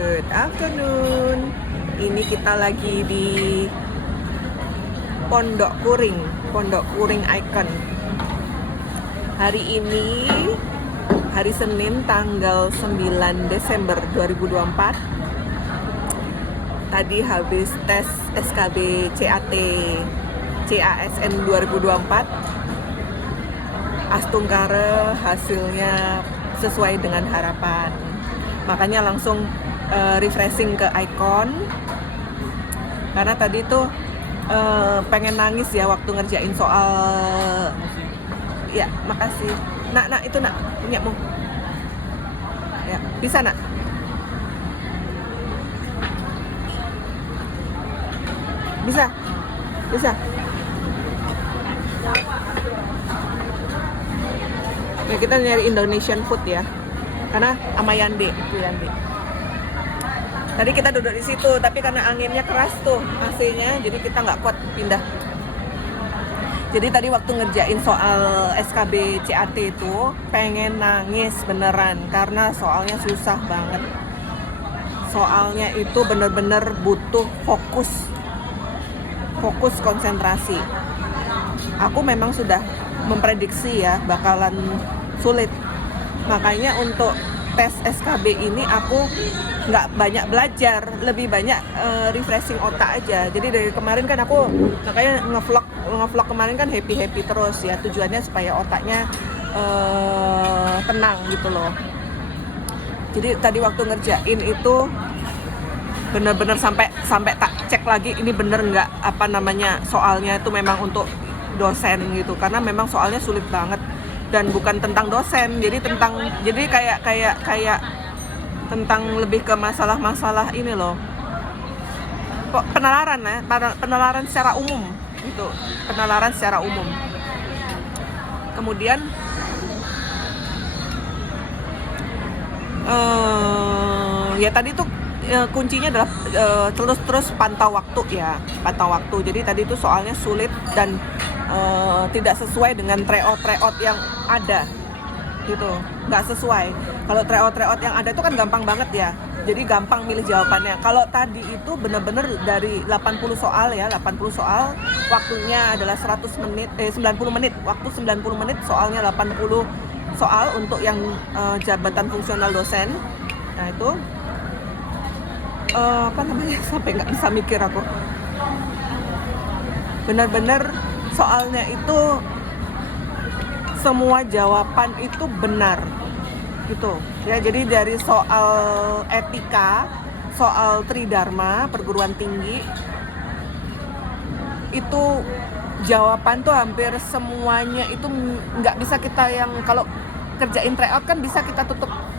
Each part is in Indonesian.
Good afternoon. Ini kita lagi di Pondok Kuring Icon. Hari ini hari Senin tanggal 9 Desember 2024. Tadi habis tes SKB CAT CASN 2024. Astungkare hasilnya sesuai dengan harapan. Makanya langsung refreshing ke Icon. Karena tadi tuh pengen nangis ya waktu ngerjain soal. Ya, makasih. Nak, itu nak, punyamu. Ya, bisa nak? Bisa. Ya, kita nyari Indonesian food ya. Karena sama Yande. Tadi kita duduk di situ, tapi karena anginnya keras tuh AC-nya, jadi kita nggak kuat pindah. Jadi tadi waktu ngerjain soal SKB CAT itu pengen nangis beneran karena soalnya susah banget. Soalnya itu bener-bener butuh fokus konsentrasi. Aku memang sudah memprediksi ya bakalan sulit. Makanya untuk tes SKB ini aku nggak banyak belajar, lebih banyak refreshing otak aja. Jadi dari kemarin kan aku makanya ngevlog kemarin kan happy terus ya, tujuannya supaya otaknya tenang gitu loh. Jadi tadi waktu ngerjain itu bener-bener sampai tak cek lagi ini bener nggak soalnya itu memang untuk dosen gitu, karena memang soalnya sulit banget dan bukan tentang dosen, jadi kayak tentang lebih ke masalah ini loh, penalaran secara umum gitu, kemudian ya tadi tuh kuncinya adalah terus pantau waktu. Jadi tadi itu soalnya sulit dan tidak sesuai dengan tryout yang ada gitu, nggak sesuai. Kalau tryout yang ada itu kan gampang banget ya, jadi gampang milih jawabannya. Kalau tadi itu bener-bener dari 80 soal, waktunya adalah 90 menit, waktu 90 menit, soalnya 80 soal untuk yang jabatan fungsional dosen. Nah itu sampai nggak bisa mikir aku. Bener-bener soalnya itu semua jawaban itu benar gitu ya. Jadi dari soal etika, soal tridharma perguruan tinggi itu jawaban tuh hampir semuanya itu nggak bisa kita, yang kalau kerjain tryout kan bisa kita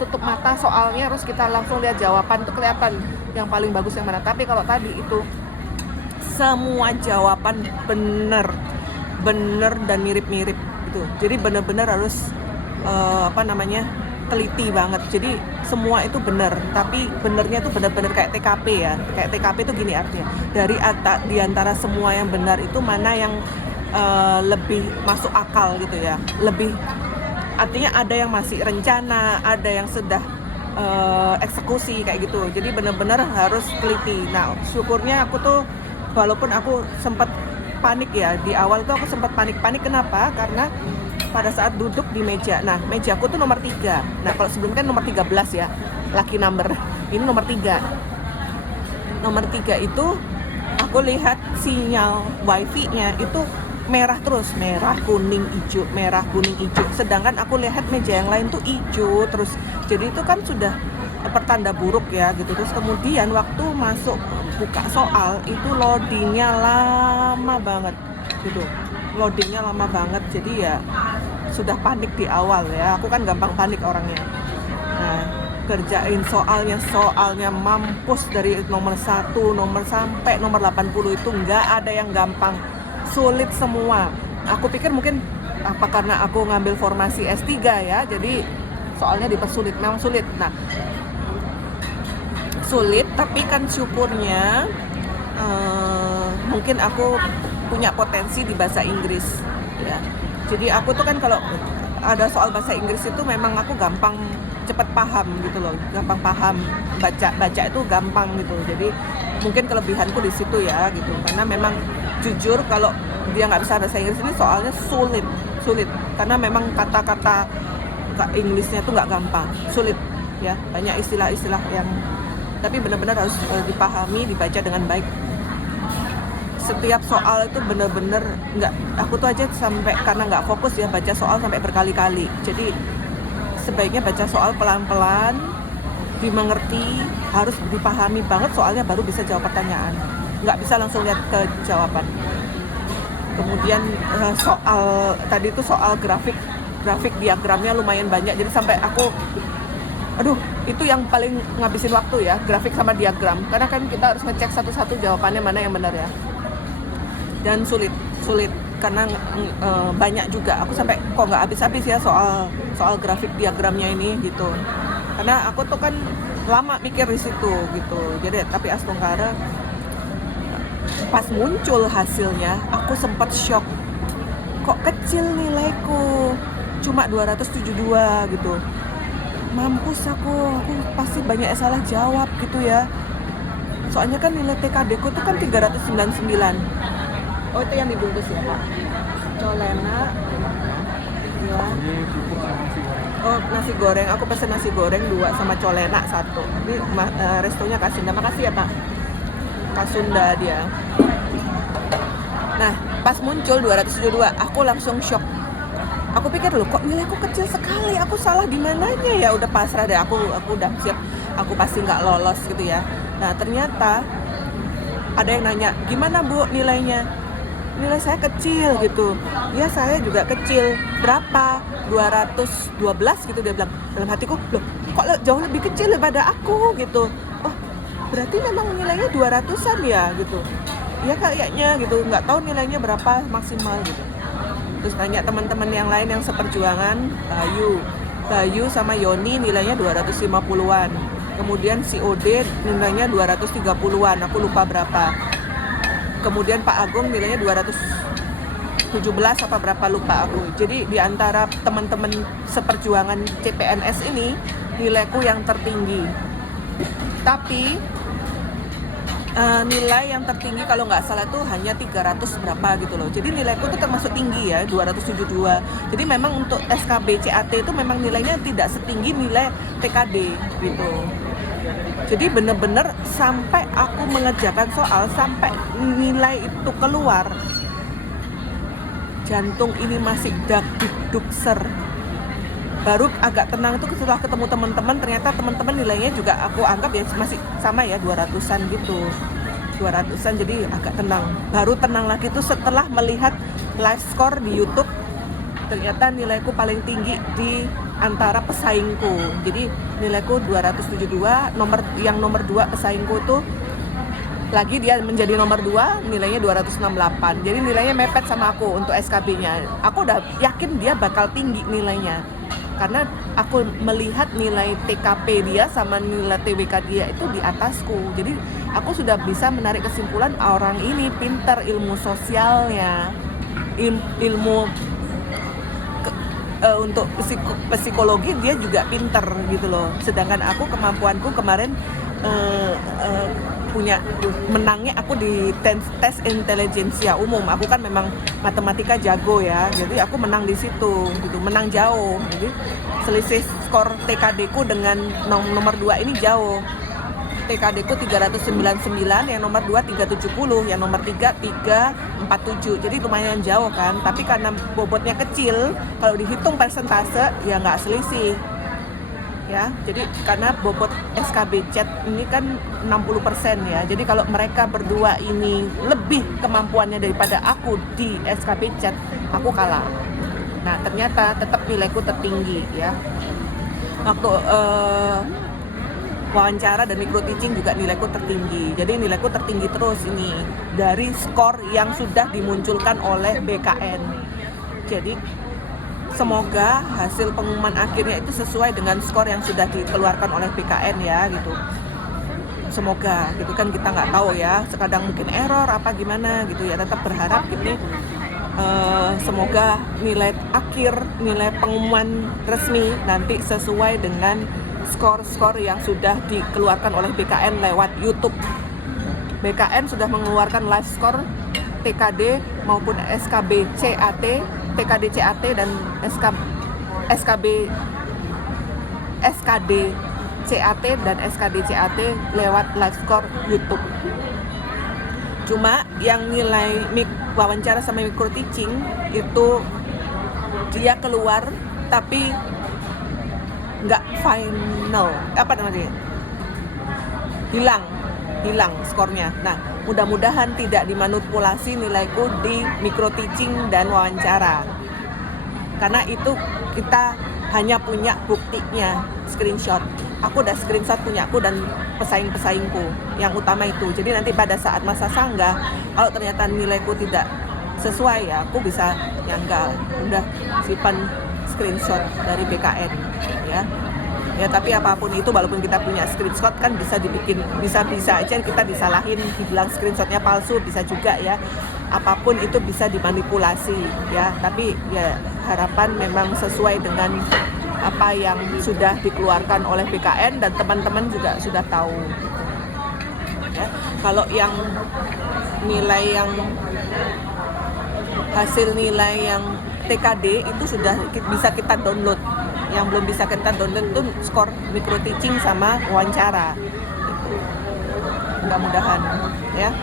tutup mata soalnya, terus kita langsung lihat jawaban tuh kelihatan yang paling bagus yang mana. Tapi kalau tadi itu semua jawaban bener dan mirip gitu. Jadi bener-bener harus teliti banget. Jadi semua itu bener, tapi benernya tuh bener-bener kayak TKP ya. Kayak TKP itu gini artinya, di antara semua yang benar itu mana yang lebih masuk akal gitu ya. Lebih artinya ada yang masih rencana, ada yang sudah eksekusi kayak gitu. Jadi bener-bener harus teliti. Nah, syukurnya aku tuh walaupun aku sempat panik ya, di awal tuh aku sempat panik. Kenapa? Karena pada saat duduk di meja, nah mejaku tuh nomor 3. Nah kalau sebelumnya kan nomor 13 ya, lucky number. Ini nomor 3. Nomor 3 itu aku lihat sinyal wifi-nya itu merah terus, merah kuning hijau. Sedangkan aku lihat meja yang lain tuh hijau terus. Jadi itu kan sudah pertanda buruk ya gitu. Terus kemudian waktu masuk buka soal itu loadingnya lama banget gitu, jadi ya sudah panik di awal ya. Aku kan gampang panik orangnya. Nah, kerjain soalnya mampus dari nomor 1 sampai nomor 80 itu nggak ada yang gampang, sulit semua. Aku pikir mungkin apa karena aku ngambil formasi S3 ya, jadi soalnya dipersulit, memang sulit. Nah, sulit, tapi kan syukurnya mungkin aku punya potensi di bahasa Inggris ya. Jadi aku tuh kan kalau ada soal bahasa Inggris itu memang aku gampang cepat paham gitu loh, gampang paham, baca itu gampang gitu. Jadi mungkin kelebihanku di situ ya gitu, karena memang jujur kalau dia nggak bisa bahasa Inggris ini soalnya sulit karena memang kata-kata Inggrisnya tuh nggak gampang, sulit ya, banyak istilah-istilah yang tapi benar-benar harus dipahami, dibaca dengan baik. Setiap soal itu benar-benar nggak, aku tuh aja sampai karena nggak fokus ya baca soal sampai berkali-kali. Jadi sebaiknya baca soal pelan-pelan, dimengerti, harus dipahami banget soalnya baru bisa jawab pertanyaan. Nggak bisa langsung lihat ke jawaban. Kemudian soal tadi itu soal grafik diagramnya lumayan banyak. Jadi sampai aku, aduh itu yang paling ngabisin waktu ya, grafik sama diagram. Karena kan kita harus ngecek satu-satu jawabannya mana yang benar ya. Dan sulit karena banyak juga. Aku sampai kok nggak habis-habis ya soal grafik diagramnya ini gitu. Karena aku tuh kan lama mikir di situ gitu. Jadi tapi Astungkara pas muncul hasilnya aku sempat shock. Kok kecil nilaiku? Cuma 272 gitu. Mampus aku pasti banyak yang salah jawab gitu ya. Soalnya kan nilai TKD ku tuh kan 399. Oh itu yang dibungkus ya Pak? Colena ya. Oh nasi goreng, aku pesen nasi goreng 2 sama colena 1. Ini restonya Kasunda, makasih ya Pak Kasunda dia. Nah pas muncul 272 aku langsung shock. Aku pikir loh kok nilaiku kecil sekali, aku salah di mananya ya. Udah pasrah deh, aku udah siap, aku pasti nggak lolos gitu ya. Nah ternyata ada yang nanya, gimana Bu nilainya? Nilai saya kecil gitu. Ya saya juga kecil. Berapa? 212 gitu dia bilang. Dalam hatiku, loh kok jauh lebih kecil daripada aku gitu. Oh berarti memang nilainya 200-an ya gitu. Ya kayaknya gitu, nggak tahu nilainya berapa maksimal gitu. Terus tanya teman-teman yang lain yang seperjuangan, Bayu sama Yoni nilainya 250-an. Kemudian si Ode nilainya 230-an, aku lupa berapa. Kemudian Pak Agung nilainya 217 apa berapa lupa aku. Jadi di antara teman-teman seperjuangan CPNS ini nilaiku yang tertinggi. Tapi nilai yang tertinggi kalau nggak salah tuh hanya 300 berapa gitu loh. Jadi nilaiku tuh termasuk tinggi ya, 272. Jadi memang untuk SKB CAT itu memang nilainya tidak setinggi nilai TKD gitu. Jadi bener-bener sampai aku mengerjakan soal, sampai nilai itu keluar, jantung ini masih dak-dik-duk-ser. Baru agak tenang tuh setelah ketemu teman-teman, ternyata teman-teman nilainya juga aku anggap ya masih sama ya, 200-an gitu. 200-an, jadi agak tenang. Baru tenang lagi tuh setelah melihat live score di YouTube, ternyata nilaiku paling tinggi di antara pesaingku. Jadi nilaiku 272, nomor 2 pesaingku tuh lagi dia menjadi nomor 2, nilainya 268. Jadi nilainya mepet sama aku untuk SKB-nya. Aku udah yakin dia bakal tinggi nilainya. Karena aku melihat nilai TKP dia sama nilai TWK dia itu di atasku. Jadi aku sudah bisa menarik kesimpulan orang ini pintar ilmu sosialnya, ilmu untuk psikologi dia juga pinter gitu loh. Sedangkan aku kemampuanku kemarin punya menangnya aku di tes intelijensia umum. Aku kan memang matematika jago ya. Jadi aku menang di situ gitu, menang jauh. Jadi selisih skor TKD ku dengan nomor 2 ini jauh. TKD ku 399, yang nomor 2 370, yang nomor 3 347. Jadi lumayan jauh kan, tapi karena bobotnya kecil, kalau dihitung persentase ya nggak selisih. Ya, jadi karena bobot SKB CAT ini kan 60% ya. Jadi kalau mereka berdua ini lebih kemampuannya daripada aku di SKB CAT, aku kalah. Nah, ternyata tetap nilaiku tertinggi ya. Waktu wawancara dan micro teaching juga nilaiku tertinggi. Jadi nilaiku tertinggi terus ini dari skor yang sudah dimunculkan oleh BKN. Jadi semoga hasil pengumuman akhirnya itu sesuai dengan skor yang sudah dikeluarkan oleh BKN ya gitu. Semoga gitu kan, kita nggak tahu ya. Sekadang mungkin error apa gimana gitu ya. Tetap berharap ini semoga nilai akhir, nilai pengumuman resmi nanti sesuai dengan skor-skor yang sudah dikeluarkan oleh BKN lewat YouTube. BKN sudah mengeluarkan live score TKD maupun SKB CAT, TKD CAT dan SKD CAT dan SKD CAT lewat live score YouTube. Cuma yang nilai wawancara sama micro teaching itu dia keluar tapi nggak final, apa namanya, hilang skornya. Nah, mudah-mudahan tidak dimanipulasi nilaiku di micro teaching dan wawancara, karena itu kita hanya punya buktinya, screenshot. Aku udah screenshot punyaku dan pesaing-pesaingku yang utama itu. Jadi nanti pada saat masa sanggah, kalau ternyata nilaiku tidak sesuai, ya aku bisa nyanggal. Udah simpan screenshot dari BKN, ya. Ya, tapi apapun itu, walaupun kita punya screenshot kan bisa dibikin, bisa aja kita disalahin, dibilang screenshotnya palsu, bisa juga ya. Apapun itu bisa dimanipulasi, ya. Tapi ya harapan memang sesuai dengan apa yang sudah dikeluarkan oleh BKN dan teman-teman juga sudah tahu. Ya, kalau yang nilai yang hasil nilai yang TKD itu sudah bisa kita download. Yang belum bisa kita download itu skor micro teaching sama wawancara. Mudah-mudahan ya.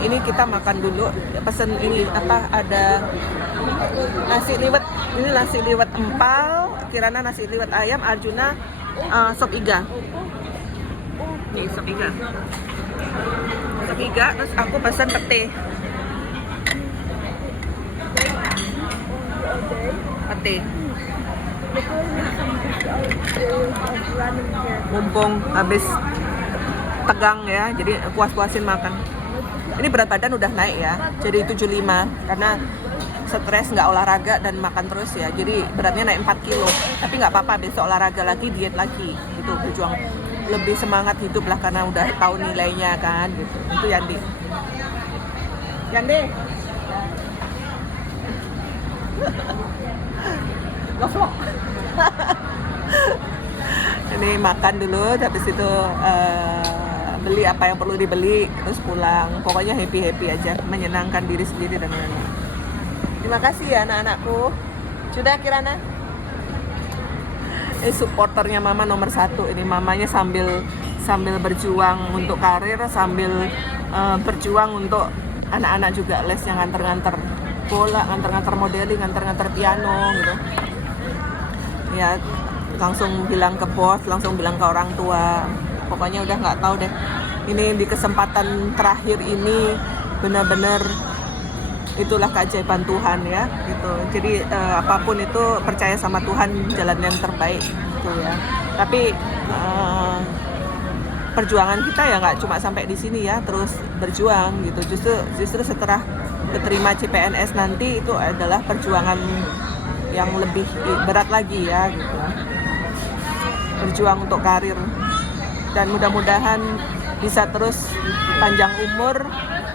Ini kita makan dulu. Pesen ini apa, ada nasi liwet. Ini nasi liwet empal, Kirana nasi liwet ayam, Arjuna sop iga. Nih sop iga. Sop iga, terus aku pesen pete. Pete. Mumpung habis tegang ya, jadi puas-puasin makan. Ini berat badan udah naik ya, jadi 75 karena stres, nggak olahraga dan makan terus ya, jadi beratnya naik 4 kilo. Tapi nggak apa-apa, besok olahraga lagi, diet lagi gitu, berjuang lebih semangat hidup lah karena udah tahu nilainya kan gitu. Itu Yandi ngevlog. Ini makan dulu, habis itu beli apa yang perlu dibeli, terus pulang. Pokoknya happy aja, menyenangkan diri sendiri dan lain-lain. Terima kasih ya anak-anakku. Sudah Kirana? Supporternya mama nomor 1. Ini mamanya sambil berjuang untuk karir, sambil berjuang untuk anak-anak juga les yang nganter-nganter bola, nganter-nganter modeling, nganter-nganter piano gitu. Ya, langsung bilang ke bos, langsung bilang ke orang tua. Pokoknya udah nggak tahu deh. Ini di kesempatan terakhir ini benar-benar itulah keajaiban Tuhan ya gitu. Jadi apapun itu percaya sama Tuhan, jalan yang terbaik gitu ya. Tapi perjuangan kita ya nggak cuma sampai di sini ya, terus berjuang gitu. Justru setelah keterima CPNS nanti itu adalah perjuangan yang lebih berat lagi ya gitu. Berjuang untuk karir dan mudah-mudahan bisa terus panjang umur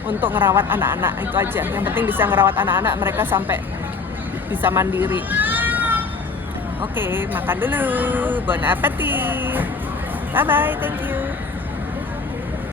untuk ngerawat anak-anak, itu aja. Yang penting bisa ngerawat anak-anak mereka sampai bisa mandiri. Oke, makan dulu. Bon appetit. Bye bye, thank you.